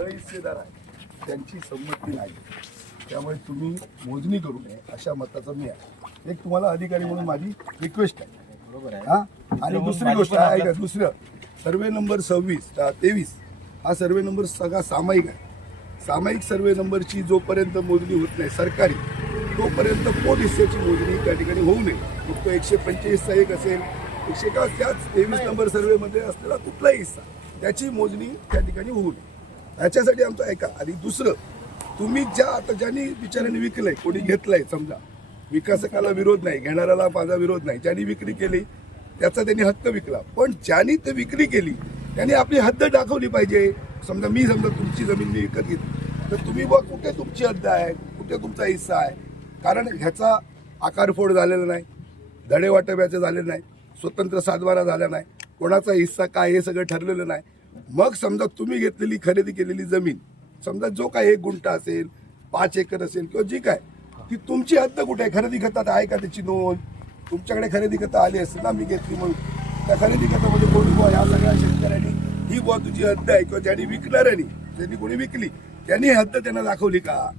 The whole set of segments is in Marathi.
सहिस्सेदार आहेत त्यांची संमती नाही, त्यामुळे तुम्ही मोजणी करू नये अशा मताचा मी आहे. एक तुम्हाला अधिकारी म्हणून माझी रिक्वेस्ट आहे. बरोबर आहे. हां, आणि दुसरी गोष्ट आहे का, दुसरं सर्वे नंबर 23 हा सर्वे नंबर सगळा सामायिक आहे. सामायिक सर्वे नंबरची जोपर्यंत मोजणी होत नाही सरकारी, तोपर्यंत पोट हिस्स्याची मोजणी त्या ठिकाणी होऊ नये. मग तो 145चा एक असेल, 100 का त्याच 23 नंबर सर्वेमध्ये असलेला कुठलाही हिस्सा त्याची मोजणी त्या ठिकाणी होऊ नये. ह्याच्यासाठी आमचं ऐका. आणि दुसरं, तुम्ही आता ज्यांनी बिचाऱ्याने विकलंय, कोणी घेतलंय, समजा विकासकाला विरोध नाही, घेणाऱ्याला माझा विरोध नाही, ज्यांनी विक्री केली त्याचा त्यांनी हक्क विकला, पण ज्यांनी ते विक्री केली त्यांनी आपली हद्द दाखवली पाहिजे. समजा तुमची जमीन मी विकत घेतली, तर तुम्ही बघ कुठे तुमची हद्द आहे, कुठे तुमचा हिस्सा आहे. कारण ह्याचा आकारफोड झालेला नाही, धडेवाटप्याचं झालेलं नाही, स्वतंत्र सातबारा झाला नाही, कोणाचा हिस्सा काय हे सगळं ठरलेलं नाही. मग समजा तुम्ही घेतलेली खरेदी केलेली जमीन, समजा जो काय 1 गुंठा असेल, 5 एकर असेल किंवा जी काय, ती तुमची हद्द कुठे आहे, खरेदी खतात आहे का त्याची नोंद? तुमच्याकडे खरेदी खतं आली असेल ना, मी घेतली म्हणून, त्या खरेदी खतामध्ये कोणी बुवा ह्या सगळ्या शेतकऱ्यांनी ही बुवा तुझी हद्द आहे, किंवा ज्यांनी विकणाऱ्यांनी, ज्यांनी कोणी विकली त्यांनी हद्द त्यांना दाखवली का?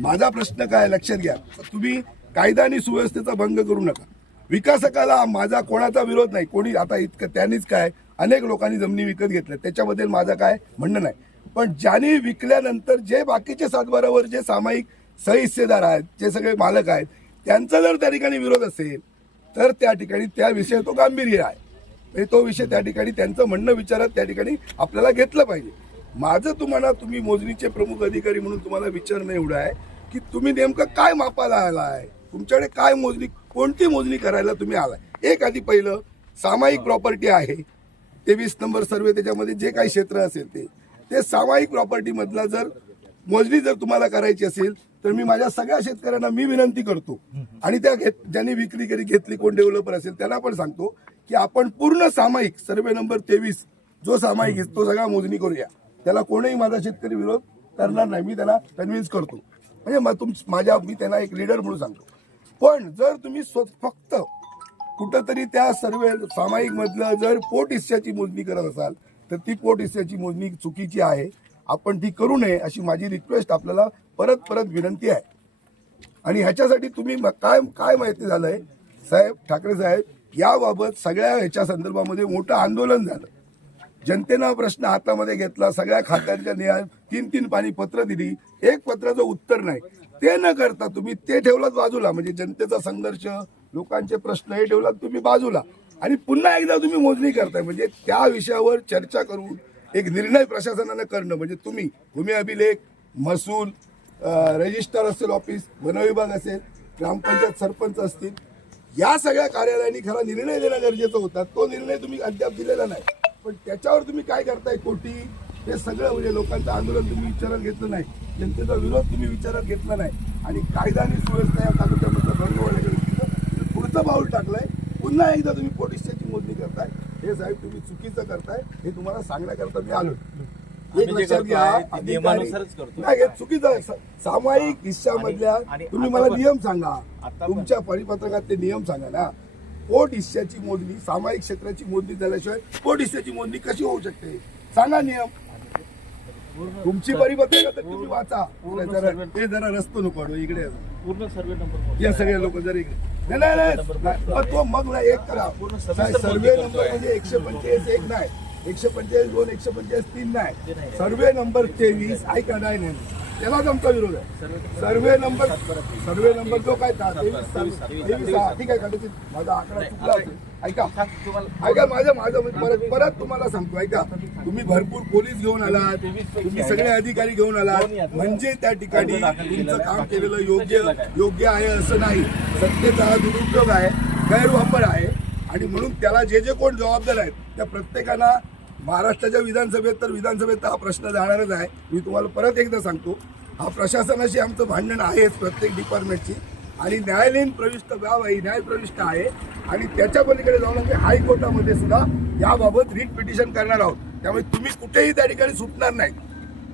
माझा प्रश्न काय लक्षात घ्या, तुम्ही कायदा आणि सुव्यवस्थेचा भंग करू नका. विकासकाला माझा कोणाचा विरोध नाही, कोणी आता इतकं त्यांनीच काय अनेक लोकांनी जमिनी विकत घेतल्या, त्याच्याबद्दल माझा काय म्हणणं नाही. पण ज्यांनी विकल्यानंतर जे बाकीचे सातबारावर जे सामायिक सहिस्सेदार आहेत, जे सगळे मालक आहेत, त्यांचा जर त्या ठिकाणी विरोध असेल तर त्या ठिकाणी त्या विषय तो गांभीर्य आहे. तो विषय त्या ठिकाणी त्यांचं म्हणणं विचारत त्या ठिकाणी आपल्याला घेतलं पाहिजे. माझं तुम्ही मोजणीचे प्रमुख अधिकारी म्हणून तुम्हाला विचारणं एवढं आहे की तुम्ही नेमकं काय मापाला आलाय, तुमच्याकडे काय मोजणी, कोणती मोजणी करायला तुम्ही आलाय. एक आधी पहिलं सामायिक प्रॉपर्टी आहे, 23 नंबर सर्वे, त्याच्यामध्ये जे काही क्षेत्र असेल ते सामायिक प्रॉपर्टी मधला जर मोजणी जर तुम्हाला करायची असेल तर मी माझ्या सगळ्या शेतकऱ्यांना मी विनंती करतो, आणि त्या ज्यांनी विक्री घेतली, कोण डेव्हलपर असेल त्यांना पण सांगतो की आपण पूर्ण सामायिक सर्वे नंबर 23 जो सामायिक तो सगळा मोजणी करूया. त्याला कोणीही माझा शेतकरी विरोध करणार नाही, मी त्यांना कन्व्हिन्स करतो. म्हणजे मी त्यांना एक लीडर म्हणून सांगतो. पण जर तुम्ही फक्त कुठंतरी त्या सर्वे सामायिक मधलं जर पोट हिस्स्याची मोजणी करत असाल तर ती पोट हिस्स्याची मोजणी चुकीची आहे, आपण ती करू नये अशी माझी रिक्वेस्ट आपल्याला परत विनंती आहे. आणि ह्याच्यासाठी तुम्ही काय माहिती झालंय साहेब, ठाकरे साहेब, याबाबत सगळ्या ह्याच्या संदर्भामध्ये मोठं आंदोलन झालं. जनतेनं प्रश्न हातामध्ये घेतला, सगळ्या खात्यांच्या 3 पाणी पत्र दिली, एक पत्राचं उत्तर नाही. ते न करता तुम्ही ते ठेवलात बाजूला, म्हणजे जनतेचा संघर्ष, लोकांचे प्रश्न हे ठेवलात तुम्ही बाजूला, आणि पुन्हा एकदा तुम्ही मोजणी करताय. म्हणजे त्या विषयावर चर्चा करून एक निर्णय प्रशासनानं करणं, म्हणजे तुम्ही भूमी अभिलेख, महसूल, रजिस्टर असेल ऑफिस, वनविभाग असेल, ग्रामपंचायत सरपंच असतील, या सगळ्या कार्यालयांनी खरा निर्णय देणं गरजेचं होता. तो निर्णय तुम्ही अद्याप दिलेला नाही. पण त्याच्यावर तुम्ही काय करताय, कोटी हे सगळं, म्हणजे लोकांचं आंदोलन तुम्ही विचारात घेतलं नाही, जनतेचा विरोध तुम्ही विचारात घेतला नाही, आणि कायदा आणि सुव्यवस्था या तालुक्यामधला भंग होण्याच्या पुढचं पाऊल टाकलंय. पुन्हा एकदा तुम्ही पोट हिस्स्याची मोजणी करताय, हे साहेब तुम्ही चुकीचं करताय. हे तुम्हाला सांगण्याकरता मी आलो. एक लक्षात घ्या, नाही चुकीचं आहे. सामायिक हिस्सामधल्या तुम्ही मला नियम सांगा, तुमच्या परिपत्रकात ते नियम सांगा ना. पोट हिस्स्याची मोजणी, सामायिक क्षेत्राची मोजणी झाल्याशिवाय पोट हिस्स्याची मोजणी कशी होऊ शकते, सांगा नियम. तुमची परिपत्रक तर तुम्ही वाचा. ते जरा रस्तो नको इकडे पूर्ण सर्वे नंबर या सगळे लोक जर इकडे नाही तो मग नाही एक करा. सर्वे नंबर म्हणजे 145 एक नाही, 145 2, 145 3 नाही, सर्वे नंबर 23 ऐका. नाही त्यालाच आमचा विरोध आहे. सर्वे नंबर जो काय 23 ठीक आहे, कदाचित माझा आकडा चुकला असेल. ऐका माझं परत तुम्हाला सांगतो, ऐका. तुम्ही भरपूर पोलीस घेऊन आलात, तुम्ही सगळे अधिकारी घेऊन आलात, म्हणजे त्या ठिकाणी तुमचं काम केलेलं योग्य आहे असं नाही. सत्तेचा हा दुरुपयोग आहे, गैरवापर आहे, आणि म्हणून त्याला जे कोण जबाबदार आहेत त्या प्रत्येकाला महाराष्ट्राच्या विधानसभेत हा प्रश्न जाणारच आहे. मी तुम्हाला परत एकदा सांगतो, हा प्रशासनाशी आमचं भांडण आहेच प्रत्येक डिपार्टमेंटची, आणि न्यायालयीन प्रविष्ट न्याय प्रविष्ट आहे, आणि त्याच्या पलीकडे जाऊन आम्ही हायकोर्टामध्ये सुद्धा याबाबत रिट पिटिशन करणार आहोत. त्यामुळे तुम्ही कुठेही त्या ठिकाणी सुटणार नाही.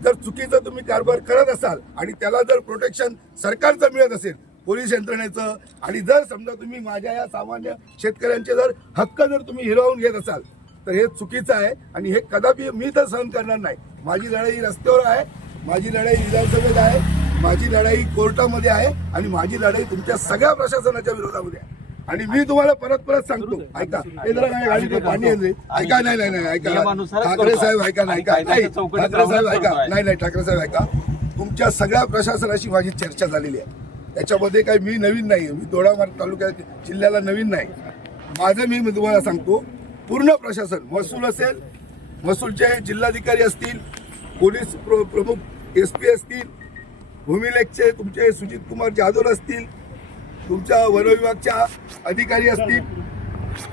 जर चुकीचं तुम्ही कारभार करत असाल आणि त्याला जर प्रोटेक्शन सरकारचं मिळत असेल, पोलीस यंत्रणेचं, आणि जर समजा तुम्ही माझ्या या सामान्य शेतकऱ्यांचे जर हक्क जर तुम्ही हिरावून घेत असाल तर हे चुकीचं आहे, आणि हे कदापि मी तर सहन करणार नाही. माझी लढाई रस्त्यावर आहे, माझी लढाई विधानसभेत आहे, माझी लढाई कोर्टामध्ये आहे आणि माझी लढाई तुमच्या सगळ्या प्रशासनाच्या विरोधामध्ये आहे. आणि मी तुम्हाला परत सांगतो, ऐका, हे जरा नाही गाडीत पाणी येते, ऐका, नाही ऐका, ठाकरे साहेब ऐका, नाही ठाकरे साहेब ऐका, नाही ठाकरे साहेब ऐका, तुमच्या सगळ्या प्रशासनाशी माझी चर्चा झालेली आहे. त्याच्यामध्ये काही मी नवीन नाही, मी दोडामार्ग तालुक्यात जिल्ह्याला नवीन नाही. माझं मी तुम्हाला सांगतो, पूर्ण प्रशासन, महसूल असेल, महसूलचे जिल्हाधिकारी असतील, पोलीस प्रमुख SP असतील, भूमिलेखचे तुमचे सुजित कुमार जाधव असतील, तुमच्या वन विभागच्या अधिकारी असतील,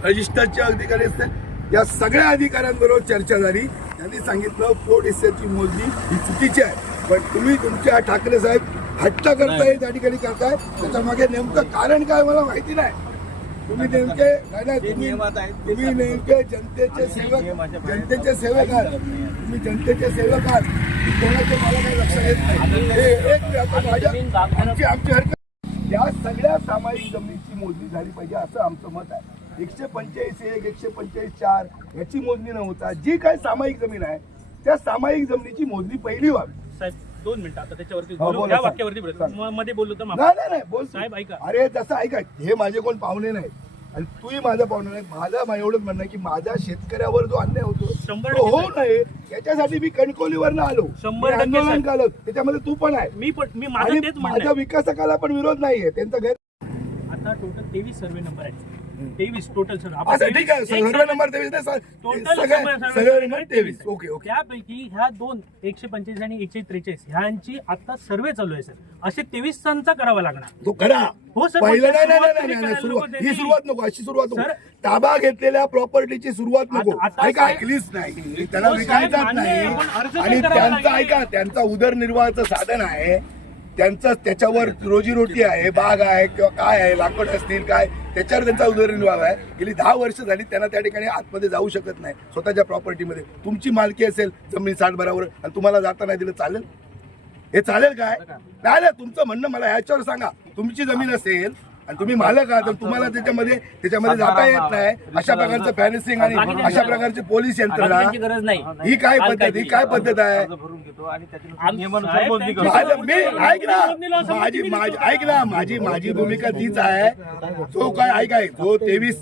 रजिस्टरचे अधिकारी असतील, या सगळ्या अधिकाऱ्यांबरोबर चर्चा झाली. त्यांनी सांगितलं पोट हिस्स्याची मोजणी ही चुकीची आहे, पण तुम्ही तुमच्या ठाकरे साहेब हट्ट करताय, त्या ठिकाणी करताय, त्याच्या मागे नेमकं कारण काय मला माहिती नाही. तुम्ही नेमके तुम्ही नेमके जनतेचे सेवक आहात, तुम्ही जनतेचे सेवक आहात. कोणाचे मला काही लक्षात येत नाही. आमची हरकत या सगळ्या सामायिक जमिनीची मोजणी झाली पाहिजे असं आमचं मत आहे. 185(1), 145(4) याची मोजणी न होता जी काही सामायिक जमीन आहे त्या सामायिक जमिनीची मोजणी पहिली व्हावी. साहेब 2 मिनिटं आता त्याच्यावरती या वाक्यावरती मध्ये बोललो तर नाही बोल साहेब ऐका. अरे तसं ऐका, हे माझे कोण पाहुणे नाही आणि तूही माझा पाहुणे नाही. माझं एवढंच म्हणणं आहे की माझ्या शेतकऱ्यावर जो अन्याय होतो 100% तो होऊ नये याच्यासाठी मी कणकवलीवरनं आलो, 100% आंदोलन केलं, त्याच्यामध्ये तू पण आहे. मी माझं आणि तेच म्हणणं माझ्या विकासकाला पण विरोध नाहीये, त्यांचा गैर. आता टोटल 23 सर्वे नंबर आहे, 23 टोटल सर. असं ठीक आहे, survey number 23 survey number 23. Okay. त्यापैकी ह्या 2 145 आणि 143 ह्यांची आता सर्वे चालू आहे सर. असे 23 करावा लागणार. तो करा. हो सर, पहिलं नाही ही सुरुवात नको, अशी सुरुवात नको. ताबा घेतलेल्या प्रॉपर्टीची सुरुवात नको. ऐका, ऐकलीच नाही, त्याला विकायचाच नाही. आणि त्यांचा ऐका, त्यांचा उदरनिर्वाहाचं साधन आहे, त्यांचं त्याच्यावर रोजीरोटी आहे, बाग आहे किंवा काय आहे, लाकूड असतील काय, त्याच्यावर त्यांचा उदरनिर्वाह आहे. गेली 10 वर्ष झाली त्यांना त्या ठिकाणी आतमध्ये जाऊ शकत नाही स्वतःच्या प्रॉपर्टीमध्ये. तुमची मालकी असेल जमीन 60 बराबर आणि तुम्हाला जाता नाही दिलं, चालेल? हे चालेल काय? नाही, तुमचं म्हणणं मला ह्याच्यावर सांगा. तुमची जमीन असेल आणि तुम्ही मालक आहात, तुम्हाला त्याच्यामध्ये जाता येत नाही, अशा प्रकारचं फॅन्सिंग आणि अशा प्रकारची पोलीस यंत्रणा, ही काय पद्धत आहे? माझी भूमिका तीच आहे. जो काय ऐकाय, जो 23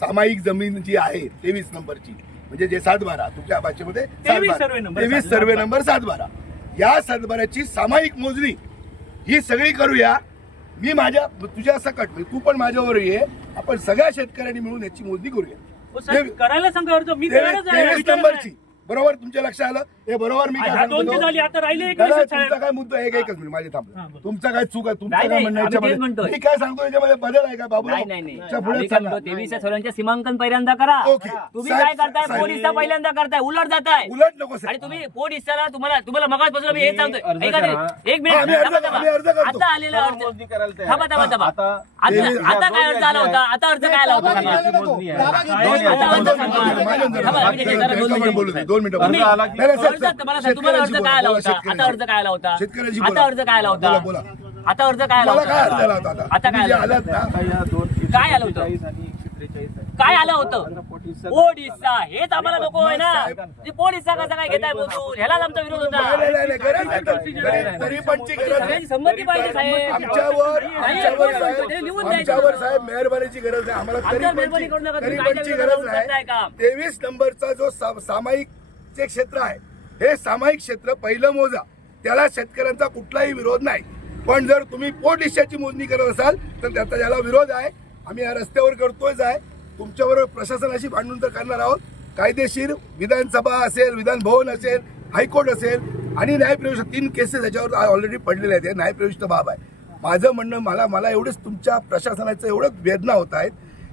सामायिक जमीन जी आहे 23 नंबरची, म्हणजे जे 7/12 तुमच्या भाषेमध्ये 23 सर्वे नंबर 7/12, या 7/12ची सामायिक मोजणी ही सगळी करूया. मी तुझ्या सकट, तू पण माझ्यावर ये, आपण सगळ्या शेतकऱ्यांनी मिळून याची मोजणी करूया. करायला सांगा. 23 नंबरची बरोबर तुमच्या लक्षात आलं? हे बरोबर. मी काय सांगतो, तुमचा काय मुद्दा आहे? एकच मिनिट माझे थांब. तुमचा काय चूक आहे? तुमचं काय म्हणणं याच्यामध्ये? मी काय सांगतो याच्यामध्ये बदल आहे का बाबू? पुढे 23 सर्वांचे सीमांकन पहिल्यांदा करा. तुम्ही काय करताय? पोलिसचा पहिल्यांदा करताय, उलट जाताय. उलट नको आणि तुम्ही पोलिसला तुम्हाला मगाचपासून मी हे सांगतोय. एक मिनिट, आता आलेला अर्ज थांबा. आता काय अर्ज आला होता? आता अर्ज काय आला होता? दोन मिनिटं. तुम्हाला अर्ज काय आला होता? आता अर्ज काय आला होता? आता अर्ज काय आला होता? आता अर्ज काय आला होता? आता काय आलं होतं? काय आलं होतं? पोलिसचा. हेच आम्हाला नको आहे ना. पोलिसचा कसा काय घेताय बोलून? ह्यालाच आमचा विरोध होता. संमती पाहिजे साहेब. आमच्यावर साहेब मेहरबानीची गरज आहे आम्हाला. तरीपणची गरज नाही. 23 नंबरचा जो सामायिक जे क्षेत्र आहे, हे सामायिक क्षेत्र पहिलं मोजा, त्याला शेतकऱ्यांचा कुठलाही विरोध नाही. पण जर तुम्ही पोट हिस्साची मोजणी करत असाल तर त्याचा ज्याला विरोध आहे. आम्ही या रस्त्यावर करतोयच आहे. तुमच्याबरोबर प्रशासनाशी भांडून तर करणार आहोत. कायदेशीर विधानसभा असेल, विधान भवन असेल, हायकोर्ट असेल आणि न्यायप्रविष्ट 3 केसेस याच्यावर ऑलरेडी पडलेले आहेत. न्यायप्रविष्ट बाब आहे. माझं म्हणणं, मला एवढंच तुमच्या प्रशासनाचं एवढं वेदना होत आहेत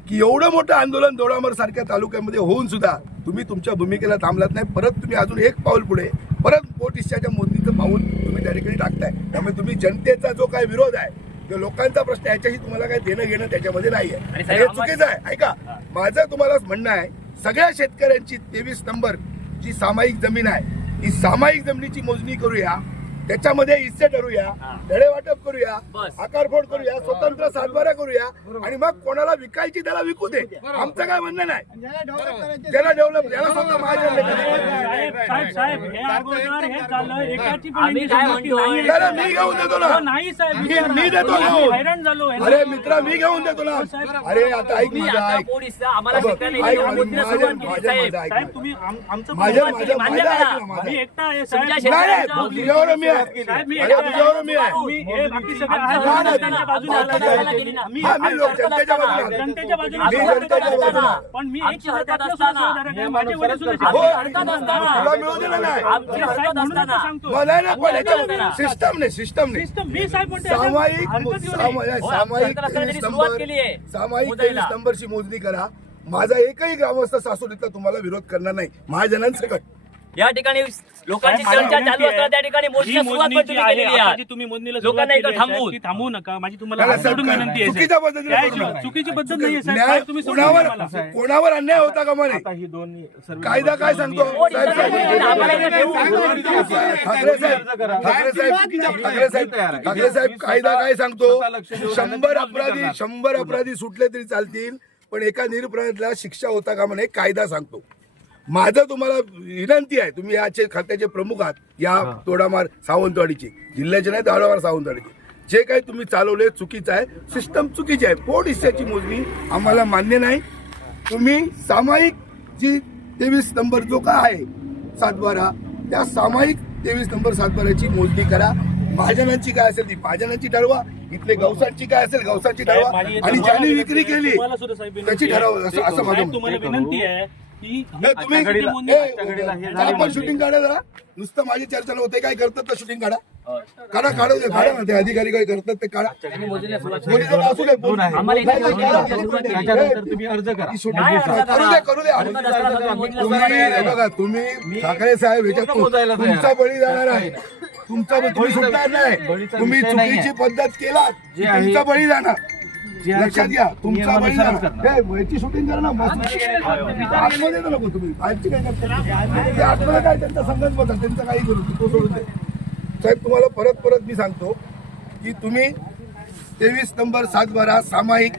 की एवढं मोठं आंदोलन दोडामार्ग सारख्या तालुक्यामध्ये होऊन सुद्धा तुम्ही तुमच्या भूमिकेला थांबलात नाही. परत तुम्ही अजून एक पाऊल पुढे, परत पोट हिस्साच्या मोजणीचं पाऊल तुम्ही त्या ठिकाणी टाकताय. त्यामुळे तुम्ही जनतेचा जो काही विरोध आहे, जो लोकांचा प्रश्न, याच्याशी तुम्हाला काही देणं घेणं त्याच्यामध्ये नाहीये. हे चुकीचं आहे. ऐका, माझं तुम्हाला म्हणणं आहे, सगळ्या शेतकऱ्यांची 23 नंबर जी सामायिक जमीन आहे, ही सामायिक जमिनीची मोजणी करूया. त्याच्यामध्ये हिस्से ठरूया, धडे वाटप करूया, बस. आकारफोड करूया, स्वतंत्र सातबारा करूया आणि मग कोणाला विकायची त्याला विकू दे. आमचं काय म्हणणं नाही. त्याला डेव्हलप त्याला स्वतः महाजन साहेब हे अगोदर हे झालं एकाची पण आम्ही काय म्हणतोय? त्याला मी घेऊन देतो ना. नाही साहेब मी देतो घेऊन. हैराण झालो अरे मित्रा मी घेऊन देतो ना. अरे आता ऐक तुम्ही माझा आता ऐक. पोलीस आम्हाला बघ, शेतकऱ्यांना ऐक, इथे मोदीला माझं- सुरुवात केली माझं- साहेब. माझं ऐक साहेब ना. तुम्ही आमचं माझं बोलणं मान्य ऐक करा. ना, माझं. मी एकटा आहे तुमच्या साहेब. नाही नाही शेतकऱ्यांचा तुझ्यावर मी आहे. साहेब मी अरे एकटा आहे. तुझ्यावर मी आहे. तुम्ही हे बाकी सगळे आमच्या आहेत. नाही, नाही. जनतेच्या बाजूने आमच्या आला. सरकारला केली ना. मी हा, मी लोक जनतेच्या बाजूने. जनतेच्या बाजूने मी आलो. जनतेच्या बाजूने. पण मी एक आमची हरकत त्यातला असताना. सुद्धा आहे. माझे वडील सुद्धा हो, शेतकरी. हरकत असताना. तुला मिळू दिलं नाही. आमची साहेब, हरकत म्हणून तर असताना. सांगतो. मग नाही ना पण हरकत सिस्टम नाही सिस्टम मी साहेब म्हणते हरकत सामायिक घेऊन ये. सामायिक सरकारला 23 सुरुवात नंबर केली आहे. सामायिक मोजायला. 23 नंबरची मोजणी करा. माझा एकही ग्रामस्थ सासवडीतला तुम्हाला विरोध करणार नाही. महाजनांसकट या ठिकाणी लोकांची साहेब, चर्चा माझी चालू असताना त्या ठिकाणी जी मोदीला सुरुवात पण मोजणी जी तुम्ही आहे, केलेली आता आहे. जी तुम्ही मोजणीला लोकांना सुरुवात इथं केली आहे, थांबवून. साहेब, ती थांबवू नका. माझी तुम्हाला त्याला हात जोडून साहेब, विनंती आहे चुकीच्या साहेब. पद्धतीने काय करू नका. चुकीची पद्धत नाहीये साहेब. न्याय साहेब, तुम्ही सोडून कोणावर द्या मला. कोणावर अन्याय होता का म्हणे आता ही दोन्ही सर्व कायदा काय सांगतो हो, साहेब, इथं साहेब, नाही, आम्हाला इथे ठेवू. ठाकरे साहेब ठाकरे साहेब कायदा काय सांगतो 100 अपराधी सुटले तरी चालतील पण एका निरपराधीला शिक्षा होता का म्हणे कायदा सांगतो. माझं तुम्हाला विनंती आहे तुम्ही याचे खात्याचे प्रमुख आहात या तोडामार सावंतवाडीचे जिल्ह्याचे नाही तोडामार सावंतवाडीचे जे काही तुम्ही चालवले चुकीचं आहे. सिस्टम चुकीची आहे. पोट हिस्स्याची मोजणी आम्हाला मान्य नाही. तुम्ही सामायिक जी 23 नंबर जो काय आहे सातबारा त्या सामायिक 23 नंबर सातबाराची मोजणी करा. महाजनांची काय असेल ती महाजनांची ठरवा. इथले गवसांची काय असेल गवसांची ठरवा आणि ज्यांनी विक्री केली तुम्हाला सुद्धा साहेब विनंती त्याची आहे. ठरवा असं माझं साहेब, म्हणणं. तुम्हाला विनंती आहे की हे तुम्ही आजच्या आपण शूटिंग काढा जरा नुसतं माझी चर्चा होते काय करतात तर शूटिंग काढा काढू दे काढा ना ते अधिकारी काय करतात ते काढा. त्यांनी मोदीला सुरुवात कोणी जर असू दे आम्हाला इथे नाही, नाही, मोदीला काढा. सुरुवात केली. त्याच्यानंतर तुम्ही अर्ज करा. ही shooting नाही, अर्ज करू दे करू दे हरकत असताना तुम्ही मोदीला तुम्ही सुरुवात केली. हे बघा तुम्ही ठाकरे साहेब ह्याच्यात मोजायला तयार. तुमचा बळी जाणार आहे. तुम्ही सुटणार नाही. बळीचा तुम्ही विषय नाहीये. चुकीची पद्धत केलात जे आहे- तुमचा बळी जाणार. जे आहे लक्षात घ्या तुमचा बळी नियमानुसारच जाणार. करणार. हे याची शूटिंग करा ना मस्त आतमध्ये तर नको तुम्ही बाहेरची काय करता ते आतमध्ये काय त्यांचा संघच बघा त्यांचं काही करू तो सोडून दे. साहेब तुम्हाला परत मी सांगतो की तुम्ही 23 नंबर सातबारा सामायिक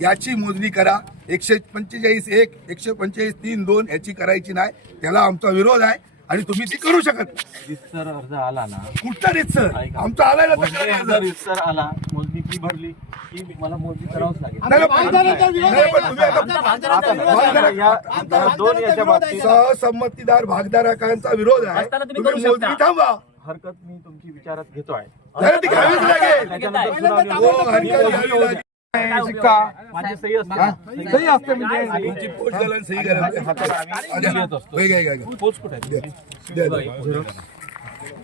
याची मोजणी करा. 145(1) 145(3)(2) याची करायची नाही. त्याला आमचा विरोध आहे आणि तुम्ही ती करू शकत नाही. रितसर अर्ज आला ना कुठचा रितसर आमचा आलाय ना तक्रारी अर्ज. जर रितसर आला मोजणी फी भरली की मला मोजणी करावंच लागेल. नाही, पण तुम्ही आता या दोन याच्या बाबतीत सहसंमतीदार भागधारकांचा विरोध आहे. असताना तुम्ही तुम्ही करू मोजणी शकता. थांबवा. हरकत मी तुमची विचारात घेतोय. नाही, ती घ्यावीच लागेल. त्याच्यानंतर सुनावणी हो, हरकत घ्यावी लागेल. शिक्का माझी सही असते. सही असते म्हणजे तुमची पोच झाला आणि सही करा. होय, घ्या, घ्या, घ्या. द्या, द्या.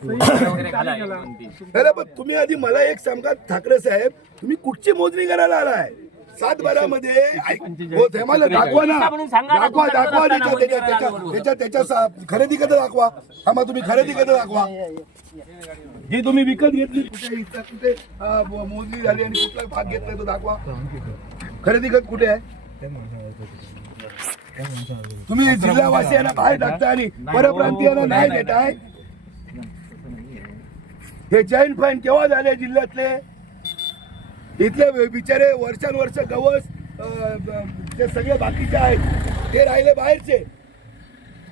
वगैरे घाला एक कोणती. नाही, पण तुम्ही आधी मला एक सांगा ठाकरे साहेब तुम्ही कुठची मोजणी करायला आलाय 7/12 हो ते मला दाखवा ना म्हणून सांगा ना, दाखवा तुमच्या दाखवा रस्त्यानं मोजणी करायला त्याच्या खरेदी कधी दाखवा. थांबा तुम्ही खरेदी कधी दाखवा. जी तुम्ही विकत घेतली कुठे हिस्सा कुठे मोजणी झाली आणि कुठला भाग घेतलाय तो दाखवा. खरेदी खत कुठे आहे. तुम्ही जिल्हावासियांना बाहेर टाकता आणि परप्रांतीयांना नाही देताय. हे जैन फाईन केव्हा झाले जिल्ह्यातले इथले बिचारे वर्षानुवर्ष गवस जे सगळे बाकीचे आहेत ते राहिले बाहेरचे.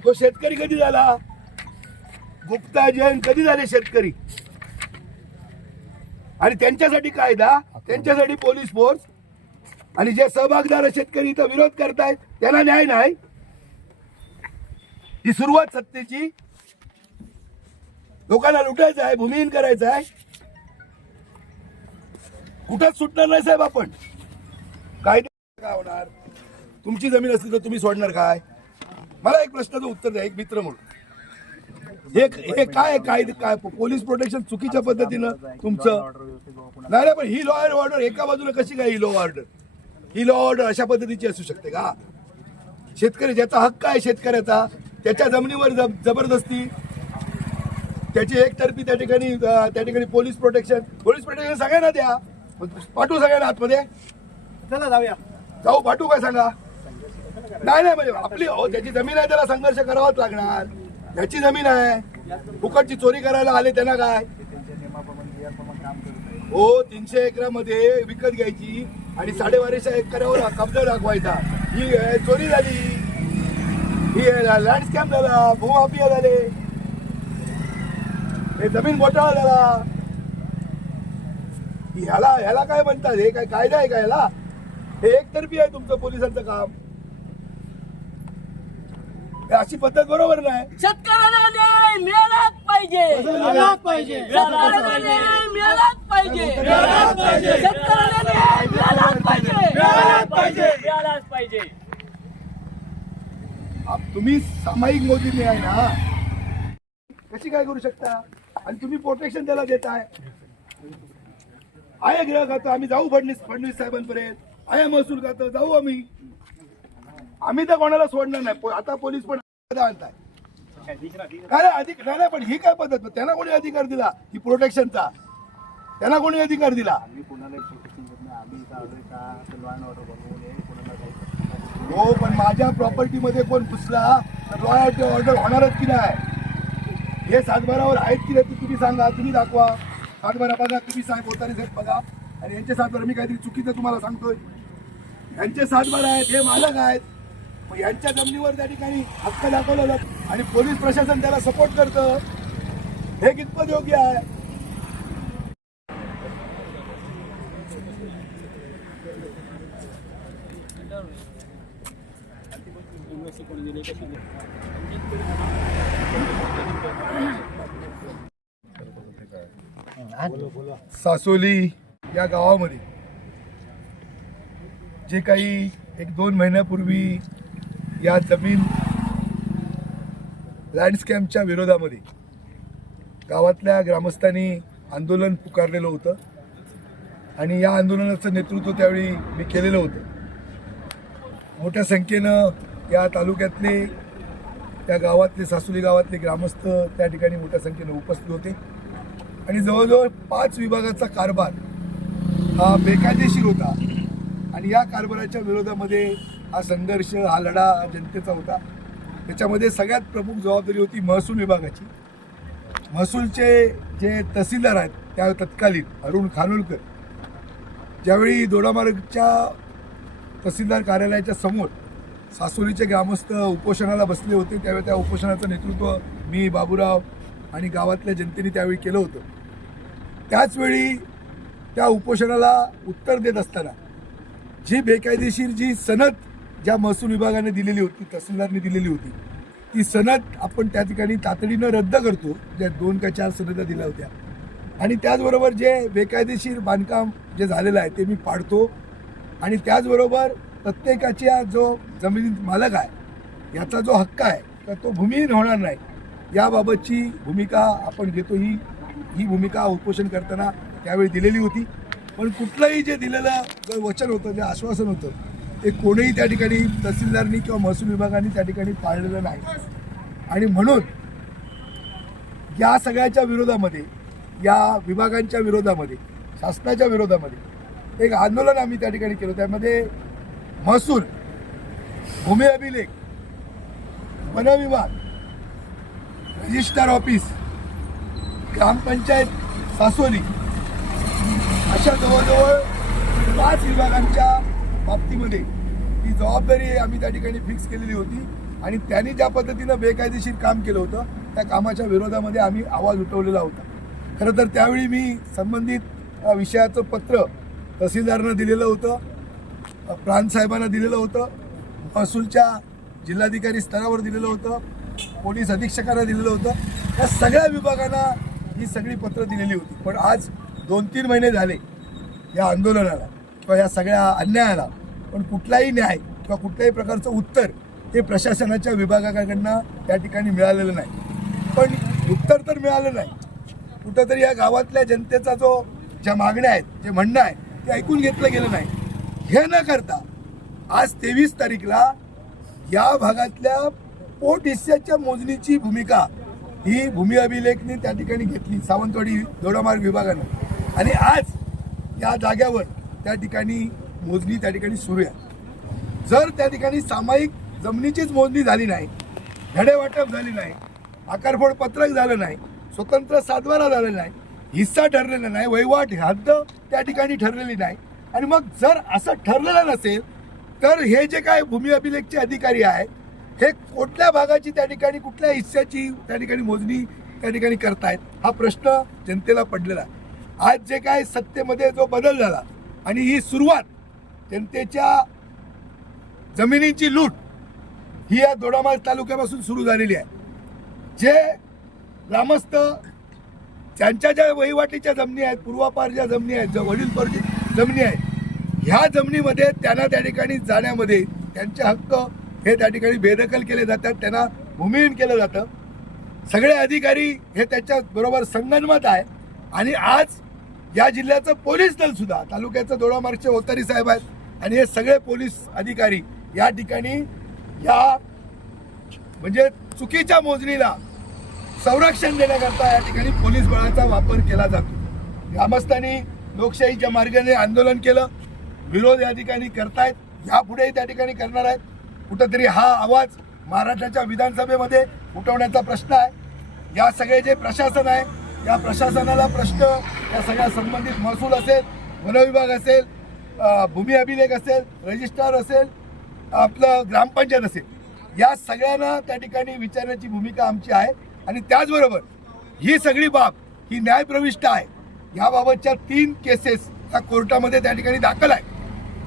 तो शेतकरी कधी झाला. गुप्ता जैन कधी झाले शेतकरी आणि त्यांच्यासाठी कायदा त्यांच्यासाठी पोलीस फोर्स आणि जे सहभागदार शेतकरी इथं विरोध करतायत त्यांना न्याय नाही. ही सुरुवात सत्तेची लोकांना लुटायचं आहे भूमिहीन करायचं आहे. कुठंच सुटणार नाही साहेब आपण. कायदा काय होणार. तुमची जमीन असली तर तुम्ही सोडणार काय. मला एक प्रश्नाचं उत्तर द्या एक मित्र म्हणून. हे काय कायदे काय पोलीस प्रोटेक्शन चुकीच्या पद्धतीनं तुमचं नाही पण ही लॉ अँड ऑर्डर एका बाजूला कशी काय ही लॉ ऑर्डर. ही लॉ ऑर्डर अशा पद्धतीची असू शकते का. शेतकरी ज्याचा हक्क आहे शेतकऱ्याचा त्याच्या जमिनीवर जबरदस्ती त्याची एकतर्फी त्या ठिकाणी पोलीस प्रोटेक्शन सगळ्यांना द्या. पाठवू सगळ्यांना आतमध्ये चला जाऊया जाऊ पाठवू काय सांगा. नाही म्हणजे आपली त्याची जमीन आहे त्याला संघर्ष करावाच लागणार. त्याची जमीन आहे फुकटची चोरी करायला आले त्यांना काय हो 300 एकरामध्ये विकत घ्यायची आणि 1250 एकरावर कब्जा दाखवायचा, ही चोरी झाली, ही लँड स्कॅम झाला, भूमाफिया झाले, हे जमीन घोटाळा झाला. ह्याला काय म्हणतात? हे काय कायदा आहे का ह्याला? हे एकतर्फी आहे तुमचं पोलिसांचं काम. अशी पद्धत बरोबर नाही. शेतकऱ्याला न्याय मिळालाच पाहिजे, मिळालाच पाहिजे, शेतकऱ्याला न्याय मिळालाच पाहिजे, शेतकऱ्याला न्याय मिळालाच पाहिजे, मिळालाच पाहिजे. तुम्ही सामायिक मोदीने आहे ना, कशी काय करू शकता? आणि तुम्ही प्रोटेक्शन त्याला देताय. आहे गृह खातं, आम्ही जाऊ फडणवीस साहेबांपर्यंत, आहे महसूल खातं, जाऊ आम्ही तर कोणाला सोडणार नाही. आता पोलीस पण आणताय काय अधिकार नाही. पण ही काय पद्धत? त्यांना कोणी अधिकार दिला ही प्रोटेक्शनचा? त्यांना कोणी अधिकार दिला? हो, पण माझ्या प्रॉपर्टीमध्ये कोण घुसला तर लॉ अँड ऑर्डर होणारच की नाही? हे सातबारावर आहेत की नाही तुम्ही सांगा, तुम्ही दाखवा. सातबारा बघा, तुम्ही साहेब होताना साहेब बघा. आणि यांचे सातबारा मी काहीतरी चुकीचं तुम्हाला सांगतोय? यांचे सातबारा आहेत, हे मालक आहेत. मग यांच्या जमिनीवर त्या ठिकाणी हक्क दाखवला जातो आणि पोलीस प्रशासन त्याला सपोर्ट करतं. हे कितपत योग्य आहे? सासोली या गावामध्ये जे काही 1-2 महिन्यापूर्वी या जमीन लँडस्कॅमच्या विरोधामध्ये गावातल्या ग्रामस्थांनी आंदोलन पुकारलेलं होतं आणि या आंदोलनाचं नेतृत्व त्यावेळी मी केलेलं होतं. मोठ्या संख्येनं या तालुक्यातले, त्या गावातले, सासोली गावातले ग्रामस्थ त्या ठिकाणी मोठ्या संख्येनं उपस्थित होते आणि जवळजवळ 5 विभागाचा कारभार हा बेकायदेशीर होता आणि या कारभाराच्या विरोधामध्ये हा संघर्ष, हा लढा जनतेचा होता. त्याच्यामध्ये सगळ्यात प्रमुख जबाबदारी होती महसूल विभागाची. महसूलचे जे तहसीलदार आहेत त्या तत्कालीन अरुण खानोलकर ज्यावेळी दोडामार्गच्या तहसीलदार कार्यालयाच्या समोर सासोलीचे ग्रामस्थ उपोषणाला बसले होते, त्यावेळी त्या उपोषणाचं नेतृत्व मी, बाबूराव आणि गावातल्या जनतेने त्यावेळी केलं होतं. त्याचवेळी त्या उपोषणाला उत्तर देत असताना जी बेकायदेशीर जी सनद ज्या महसूल विभागाने दिलेली होती, तहसीलदारने दिलेली होती, ती सनद आपण त्या ठिकाणी तातडीनं रद्द करतो. ज्या 2 का 4 सनदा दिल्या होत्या आणि त्याचबरोबर जे बेकायदेशीर बांधकाम जे झालेलं आहे ते मी पाडतो आणि त्याचबरोबर प्रत्येकाच्या जो जमिनीत मालक आहे याचा जो हक्क आहे तर तो भूमिहीन होणार नाही याबाबतची भूमिका आपण घेतो. ही भूमिका उपोषण करताना त्यावेळी दिलेली होती. पण कुठलंही जे दिलेलं जे वचन होतं, जे आश्वासन होतं, ते कोणीही त्या ठिकाणी तहसीलदारनी किंवा महसूल विभागाने त्या ठिकाणी पाळलेलं नाही. आणि म्हणून या सगळ्याच्या विरोधामध्ये, या विभागांच्या विरोधामध्ये, शासनाच्या विरोधामध्ये एक आंदोलन आम्ही त्या ठिकाणी केलं. त्यामध्ये महसूल, भूमी अभिलेख, वन विभाग, रजिस्ट्रार ऑफिस, ग्रामपंचायत सासोली अशा जवळजवळ 5 विभागांच्या बाबतीमध्ये ही जबाबदारी आम्ही त्या ठिकाणी फिक्स केलेली होती आणि त्यांनी ज्या पद्धतीनं बेकायदेशीर काम केलं होतं त्या कामाच्या विरोधामध्ये आम्ही आवाज उठवलेला होता. खरं तर त्यावेळी मी संबंधित विषयाचं पत्र तहसीलदारांना दिलेलं होतं, प्रांतसाहेबांना दिलेलं होतं, महसूलच्या जिल्हाधिकारी स्तरावर दिलेलं होतं, पोलीस अधीक्षकांना दिलेलं होतं. या सगळ्या विभागांना ही सगळी पत्र दिलेली होती. पण आज 2-3 महिने झाले या आंदोलनाला किंवा या सगळ्या अन्यायाला, पण कुठलाही न्याय किंवा कुठल्याही प्रकारचं उत्तर हे प्रशासनाच्या विभागाकडनं त्या ठिकाणी मिळालेलं नाही. पण उत्तर तर मिळालं नाही. कुठंतरी या गावातल्या जनतेचा जो ज्या मागण्या आहेत, जे म्हणणं आहे ते ऐकून घेतलं गेलं नाही. हे न करता आज 23 तारीखला या भागातल्या पोट हिस्स्याच्या मोजणीची भूमिका ही भूमी अभिलेखने त्या ठिकाणी घेतली, सावंतवाडी दोडामार्ग विभागानं. आणि आज या जाग्यावर त्या ठिकाणी मोजणी त्या ठिकाणी सुरू आहे. जर त्या ठिकाणी सामायिक जमिनीचीच मोजणी झाली नाही, धडेवाटप झाली नाही, आकारफोड पत्रक झालं नाही, स्वतंत्र सातबारा झालं नाही, हिस्सा ठरलेला नाही, वहिवाट हद्द त्या ठिकाणी ठरलेली नाही. आणि मग जर असं ठरलेलं नसेल तर हे जे काय भूमी अभिलेखचे अधिकारी आहेत हे कुठल्या भागाची त्या ठिकाणी कुठल्या हिस्स्याची त्या ठिकाणी मोजणी त्या ठिकाणी करतायत हा प्रश्न जनतेला पडलेला आहे. आज जे काय सत्तेमध्ये जो बदल झाला आणि ही सुरुवात जनतेच्या जमिनींची लूट ही या दोडामार्ग तालुक्यापासून सुरू झालेली आहे. जे ग्रामस्थ ज्यांच्या ज्या वहिवाटीच्या जमिनी आहेत, पूर्वापार ज्या जमिनी आहेत, ज्या वडीलपारची जमिनी आहेत, ह्या जमिनीमध्ये त्यांना त्या ठिकाणी जाण्यामध्ये त्यांचे हक्क हे त्या ठिकाणी बेदखल केले जातात, त्यांना भूमिहीन केलं जातं. सगळे अधिकारी हे त्याच्या बरोबर संगनमत आहे. आणि आज या जिल्ह्याचं पोलीस दल सुद्धा तालुक्याचं दोडामार्गचे ओतारी साहेब आहेत आणि हे सगळे पोलीस अधिकारी या ठिकाणी या म्हणजे चुकीच्या मोजणीला संरक्षण देण्याकरता या ठिकाणी पोलीस बळाचा वापर केला जातो. ग्रामस्थांनी लोकशाहीच्या मार्गाने आंदोलन केलं, विरोध या ठिकाणी करतायत, यापुढेही त्या ठिकाणी करणार आहेत. कुठंतरी हा आवाज महाराष्ट्राच्या विधानसभेमध्ये उठवण्याचा प्रश्न आहे. या सगळे जे प्रशासन आहे या प्रशासनाला प्रश्न या सगळ्या संबंधित महसूल असेल, वनविभाग असेल, भूमी अभिलेख असेल, रजिस्ट्रार असेल, आपलं ग्रामपंचायत असेल, या सगळ्यांना त्या ठिकाणी विचारण्याची भूमिका आमची आहे. आणि त्याचबरोबर ही सगळी बाब ही न्यायप्रविष्ट आहे. याबाबतच्या 3 केसेस या कोर्टामध्ये त्या ठिकाणी दाखल आहे.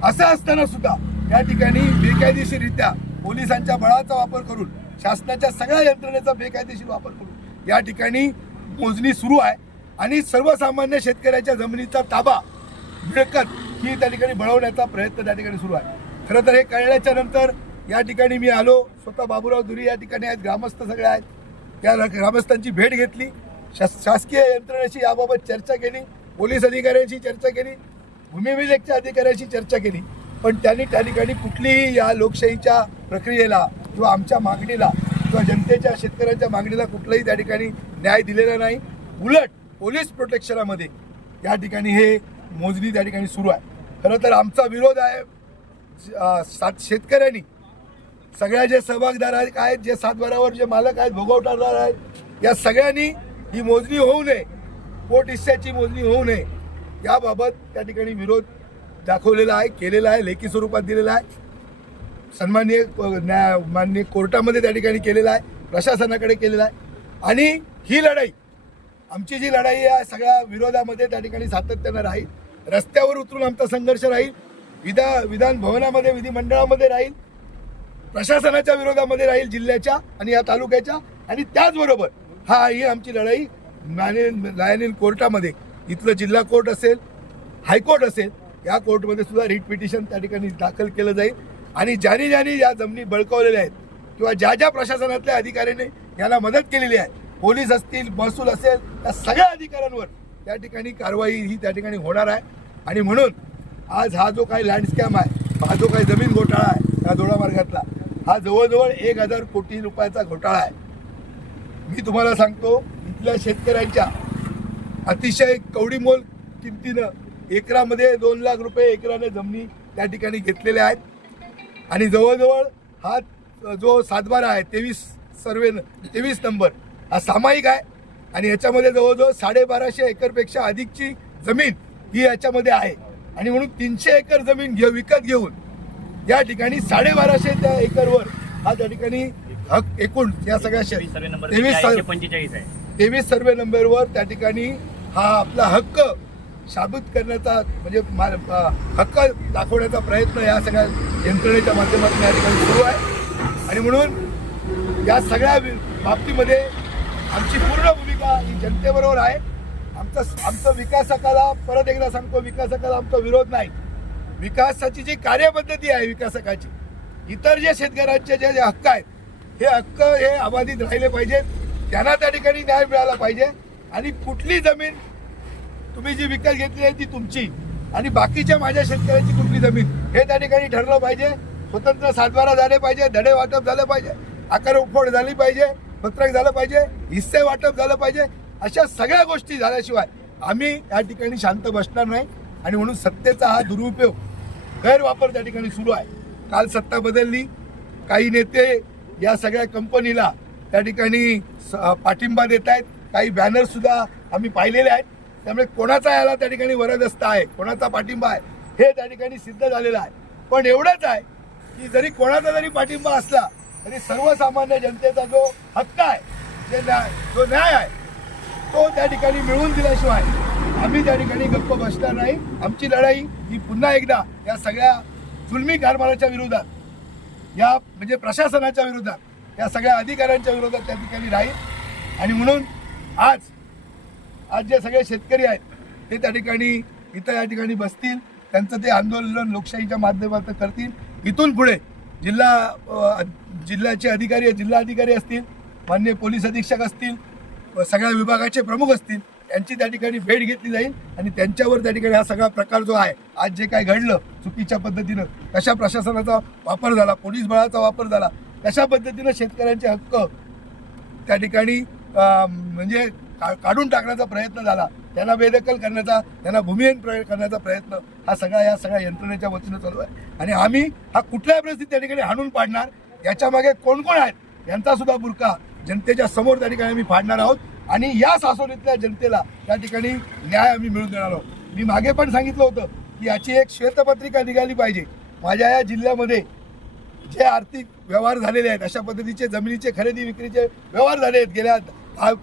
असं असताना सुद्धा या ठिकाणी बेकायदेशीररित्या पोलिसांच्या बळाचा वापर करून शासनाच्या सगळ्या यंत्रणेचा बेकायदेशीर वापर करून या ठिकाणी मोजणी सुरू आहे. आणि सर्वसामान्य शेतकऱ्याच्या जमिनीचा ताबा मिळकत ही त्या ठिकाणी बळवण्याचा प्रयत्न त्या ठिकाणी सुरू आहे. खरं तर हे कळल्याच्या नंतर या ठिकाणी मी आलो, स्वतः बाबूराव धुरी या ठिकाणी आहेत, ग्रामस्थ सगळे आहेत, त्या ग्रामस्थांची भेट घेतली, शासकीय यंत्रणेशी याबाबत चर्चा केली, पोलीस अधिकाऱ्यांशी चर्चा केली, भूमी अभिलेखच्या अधिकाऱ्यांशी चर्चा केली. पण त्यांनी त्या ठिकाणी कुठलीही या लोकशाहीच्या प्रक्रियेला किंवा आमच्या मागणीला किंवा जनतेच्या शेतकऱ्यांच्या मागणीला कुठलाही त्या ठिकाणी न्याय दिलेला नाही. उलट पोलीस प्रोटेक्शनामध्ये या ठिकाणी हे मोजणी त्या ठिकाणी सुरू आहे. खरं तर आमचा विरोध आहे शेतकऱ्यांनी सगळ्या जे सहभागदार आहेत, जे सातबारावर जे मालक आहेत, भोगवटादार आहेत, या सगळ्यांनी ही मोजणी होऊ नये, पोट हिस्स्याची मोजणी होऊ नये याबाबत त्या ठिकाणी विरोध दाखवलेला आहे, केलेला आहे, लेखी स्वरूपात दिलेला आहे, सन्माननीय माननीय कोर्टामध्ये त्या ठिकाणी केलेला आहे, प्रशासनाकडे केलेला आहे. आणि ही लढाई आमची जी लढाई आहे सगळ्या विरोधामध्ये त्या ठिकाणी सातत्यानं राहील. रस्त्यावर उतरून आमचा संघर्ष राहील, विधान भवनामध्ये, विधिमंडळामध्ये राहील, प्रशासनाच्या विरोधामध्ये राहील, जिल्ह्याच्या आणि या तालुक्याच्या. आणि त्याचबरोबर ही आमची लढाई न्यायालयीन कोर्टामध्ये, इथलं जिल्हा कोर्ट असेल, हायकोर्ट असेल, या कोर्टमध्ये सुद्धा रिट पिटिशन त्या ठिकाणी दाखल केलं जाईल. आणि ज्यांनी या जमिनी बळकावलेल्या आहेत किंवा ज्या प्रशासनातल्या अधिकाऱ्याने याला मदत केलेली आहे, पोलीस असतील, महसूल असेल, या सगळ्या अधिकाऱ्यांवर त्या ठिकाणी कारवाई ही त्या ठिकाणी होणार आहे. आणि म्हणून आज हा जो काही लँडस्कॅम आहे, हा जो काही जमीन घोटाळा आहे या दोडामार्गातला, हा जवळजवळ 1000 कोटी रुपयाचा घोटाळा आहे. मी तुम्हाला सांगतो, इथल्या शेतकऱ्यांच्या अतिशय कवडीमोल किमतीनं एकरामध्ये 2 लाख रुपये एकराने जमिनी त्या ठिकाणी घेतलेल्या आहेत. आणि जवळजवळ हा जो सातबारा आहे 23 नंबर हा सामायिक आहे. आणि याच्यामध्ये जवळजवळ 1250 एकरपेक्षा अधिकची जमीन ही याच्यामध्ये आहे. आणि म्हणून 300 एकर जमीन विकत घेऊन या ठिकाणी 1250 त्या एकरवर हा त्या ठिकाणी हक एकूण या सगळ्या 23 सर्वे नंबरवर त्या ठिकाणी हा आपला हक्क साबित करण्याचा म्हणजे हक्क दाखवण्याचा प्रयत्न या सगळ्या यंत्रणेच्या माध्यमातून या ठिकाणी सुरू आहे. आणि म्हणून या सगळ्या बाबतीमध्ये आमची पूर्ण भूमिका ही जनतेबरोबर आहे. आमचं विकासकाला परत एकदा सांगतो, विकासकाला आमचा विरोध नाही. विकासाची जी कार्यपद्धती आहे विकासकाची, इतर जे शेतकऱ्यांचे जे हक्क आहेत हे हक्क हे अबाधित राहिले पाहिजेत, त्यांना त्या ठिकाणी न्याय मिळाला पाहिजे. आणि कुठली जमीन तुम्ही जी विकत घेतली आहे ती तुमची आणि बाकीच्या माझ्या शेतकऱ्यांची कुठली जमीन हे त्या ठिकाणी ठरलं पाहिजे. स्वतंत्र सातबारा झाले पाहिजे, धडे वाटप झालं पाहिजे, आकार उफोड झाली पाहिजे, पत्रक झालं पाहिजे, हिस्से वाटप झालं पाहिजे. अशा सगळ्या गोष्टी झाल्याशिवाय आम्ही या ठिकाणी शांत बसणार नाही. आणि म्हणून सत्तेचा हा दुरुपयोग, गैरवापर त्या ठिकाणी सुरू आहे. काल सत्ता बदलली, काही नेते या सगळ्या कंपनीला त्या ठिकाणी पाठिंबा देत आहेत, काही बॅनर सुद्धा आम्ही पाहिलेले आहेत. त्यामुळे कोणाचा याला त्या ठिकाणी वरदहस्त आहे, कोणाचा पाठिंबा आहे हे त्या ठिकाणी सिद्ध झालेलं आहे. पण एवढंच आहे की जरी कोणाचा जरी पाठिंबा असला तरी सर्वसामान्य जनतेचा जो हक्क आहे, जो न्याय आहे तो त्या ठिकाणी मिळवून दिल्याशिवाय आम्ही त्या ठिकाणी गप्प बसणार नाही. आमची लढाई ही पुन्हा एकदा या सगळ्या जुलमी कारभाराच्या विरोधात, या म्हणजे प्रशासनाच्या विरोधात, या सगळ्या अधिकाऱ्यांच्या विरोधात त्या ठिकाणी राहील. आणि म्हणून आज जे सगळे शेतकरी आहेत ते त्या ठिकाणी इथं या ठिकाणी बसतील, त्यांचं ते आंदोलन लोकशाहीच्या माध्यमातून करतील. इथून पुढे जिल्ह्याचे अधिकारी, जिल्हाधिकारी असतील, माननीय पोलीस अधीक्षक असतील, सगळ्या विभागाचे प्रमुख असतील, यांची त्या ठिकाणी भेट घेतली जाईल आणि त्यांच्यावर त्या ठिकाणी हा सगळा प्रकार जो आहे, आज जे काय घडलं चुकीच्या पद्धतीनं, कशा प्रशासनाचा वापर झाला, पोलीस बळाचा वापर झाला, कशा पद्धतीनं शेतकऱ्यांचे हक्क त्या ठिकाणी म्हणजे काढून टाकण्याचा प्रयत्न झाला, त्यांना बेदखल करण्याचा, त्यांना भूमिहीन करण्याचा प्रयत्न हा या सगळ्या यंत्रणेच्या वतीनं चालू आहे. आणि आम्ही हा कुठल्याही परिस्थितीत त्या ठिकाणी हाणून पाडणार. याच्या मागे कोण कोण आहेत यांचा सुद्धा बुरका जनतेच्या समोर त्या ठिकाणी आम्ही फाडणार आहोत आणि या सासवडीतल्या जनतेला त्या ठिकाणी न्याय आम्ही मिळवून देणार आहोत. मी मागे पण सांगितलं होतं की याची एक श्वेतपत्रिका निघाली पाहिजे. माझ्या या जिल्ह्यामध्ये जे आर्थिक व्यवहार झालेले आहेत, अशा पद्धतीचे जमिनीचे खरेदी विक्रीचे व्यवहार झाले आहेत गेल्या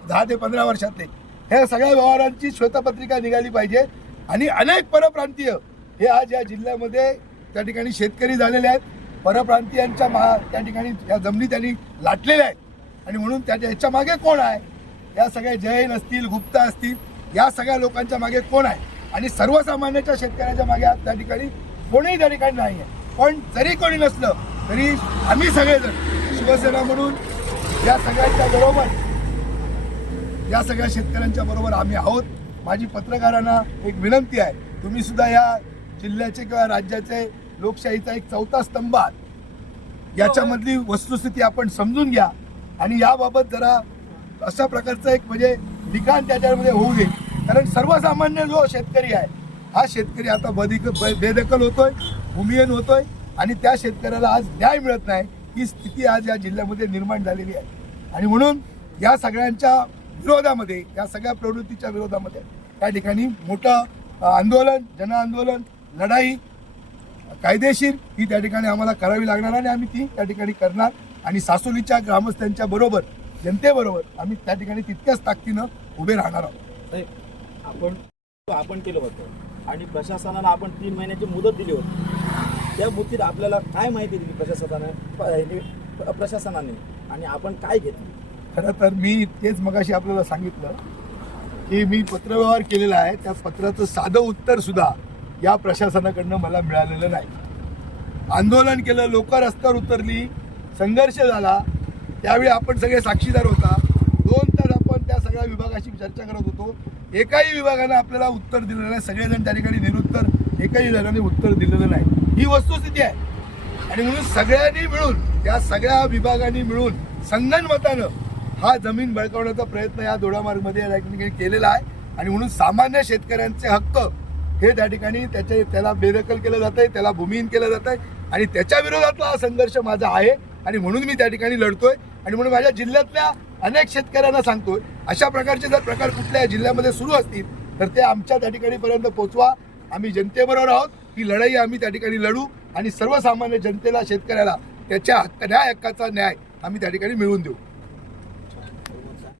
10 ते 15 वर्षातले, ह्या सगळ्या व्यवहारांची श्वेतपत्रिका निघाली पाहिजे. आणि अनेक परप्रांतीय हे आज या जिल्ह्यामध्ये त्या ठिकाणी शेतकरी झालेले आहेत. परप्रांतीयांच्या त्या ठिकाणी या जमिनी त्यांनी लाटलेल्या आहेत आणि म्हणून याच्या मागे कोण आहे? या सगळ्या जैन असतील, गुप्ता असतील, या सगळ्या लोकांच्या मागे कोण आहे? आणि सर्वसामान्याच्या शेतकऱ्याच्या मागे आज त्या ठिकाणी कोणीही त्या ठिकाणी नाही आहे. पण जरी कोणी नसलं तरी आम्ही सगळेजण शिवसेना म्हणून या सगळ्यांच्या बरोबर, या सगळ्या शेतकऱ्यांच्या बरोबर आम्ही आहोत. माझी पत्रकारांना एक विनंती आहे, तुम्ही सुद्धा या जिल्ह्याचे किंवा राज्याचे लोकशाहीचा एक चौथा स्तंभ आहात. याच्यामधली वस्तुस्थिती आपण समजून घ्या आणि याबाबत जरा अशा प्रकारचं एक म्हणजे लिखाण त्याच्यामध्ये होऊ दे. कारण सर्वसामान्य जो शेतकरी आहे हा शेतकरी आता बेदखल होतोय, भूमिहीन होतोय आणि त्या शेतकऱ्याला आज न्याय मिळत नाही, ही स्थिती आज या जिल्ह्यामध्ये निर्माण झालेली आहे. आणि म्हणून या सगळ्यांच्या विरोधामध्ये, या सगळ्या प्रवृत्तीच्या विरोधामध्ये त्या ठिकाणी मोठं आंदोलन, जनआंदोलन, लढाई कायदेशीर ही त्या ठिकाणी आम्हाला करावी लागणार आणि आम्ही ती त्या ठिकाणी करणार. आणि सासोलीच्या ग्रामस्थांच्या बरोबर, जनतेबरोबर आम्ही त्या ठिकाणी तितक्याच ताकदीनं उभे राहणार आहोत. आपण केलं होतं आणि प्रशासनाला आपण 3 महिन्याची मुदत दिली होती. त्या मुदतीत आपल्याला काय माहिती दिली प्रशासनाने आणि आपण काय घेतलं? खरं तर मी तेच मगाशी आपल्याला सांगितलं की मी पत्रव्यवहार केलेला आहे. त्या पत्राचं साधं उत्तर सुद्धा या प्रशासनाकडनं मला मिळालेलं नाही. आंदोलन केलं, लोक रस्त्यावर उतरली, संघर्ष झाला, त्यावेळी आपण सगळे साक्षीदार होता. 2 तास आपण त्या सगळ्या विभागाशी चर्चा करत होतो. एकाही विभागानं आपल्याला उत्तर दिलेलं नाही. सगळेजण त्या ठिकाणी निरुत्तर, एकाही जणांनी उत्तर दिलेलं नाही. ही वस्तुस्थिती आहे. आणि म्हणून सगळ्यांनी मिळून, या सगळ्या विभागांनी मिळून संगनमतानं हा जमीन बळकावण्याचा प्रयत्न या दोडामार्गमध्ये या ठिकाणी केलेला आहे. आणि म्हणून सामान्य शेतकऱ्यांचे हक्क हे त्या ठिकाणी त्याला बेदखल केलं जात आहे, त्याला भूमिहीन केलं जात आहे आणि त्याच्या विरोधातला हा संघर्ष माझा आहे. आणि म्हणून मी त्या ठिकाणी लढतोय. आणि म्हणून माझ्या जिल्ह्यातल्या अनेक शेतकऱ्यांना सांगतोय, अशा प्रकारचे जर प्रकार कुठल्या जिल्ह्यामध्ये सुरू असतील तर ते आमच्या त्या ठिकाणी पर्यंत पोहोचवा. आम्ही जनतेबरोबर आहोत. ही लढाई आम्ही त्या ठिकाणी लढू आणि सर्वसामान्य जनतेला, शेतकऱ्याला त्याच्या न्याय हक्काचा न्याय आम्ही त्या ठिकाणी मिळवून देऊ.